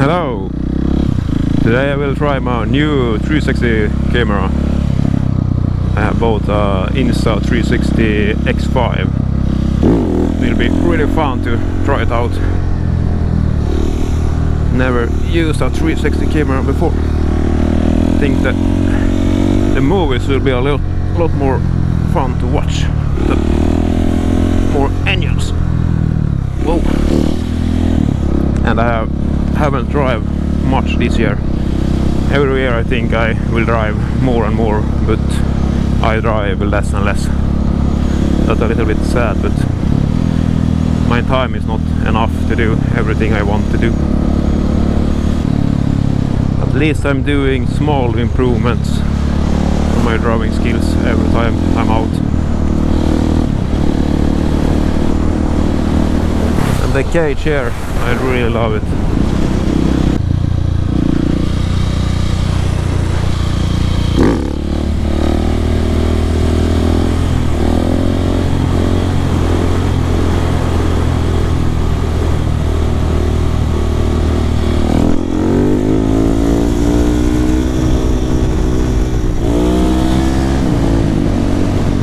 Hello! Today I will try my new 360 camera. I have bought a Insta360 X5. It'll be really fun to try it out. Never used a 360 camera before. I think that the movies will be a lot more fun to watch. More engines. Whoa! And I haven't driven much this year. Every year I think I will drive more and more, but I drive less and less. That's a little bit sad, but my time is not enough to do everything I want to do. At least I'm doing small improvements on my driving skills every time I'm out. And the cage here, I really love it.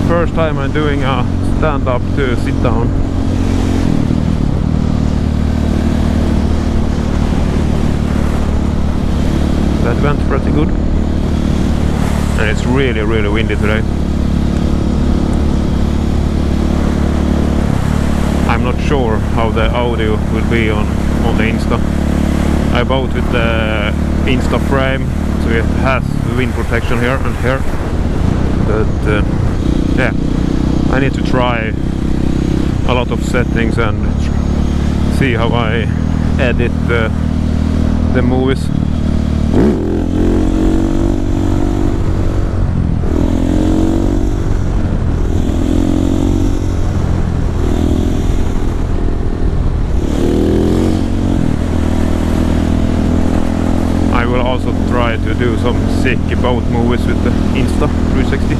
First time I'm doing a stand-up to sit down. That went pretty good. And it's really windy today. I'm not sure how the audio will be on the Insta. I bought with the Insta frame, so it has wind protection here and here. But yeah, I need to try a lot of settings and see how I edit the movies. I will also try to do some sick boat movies with the Insta360.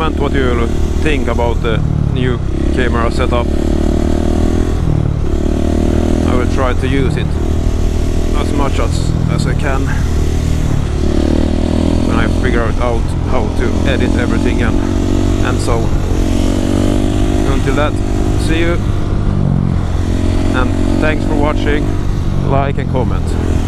comment what you think about the new camera setup. I will try to use it as much as I can when I figure out how to edit everything and so on. Until that, see you, and thanks for watching, like and comment.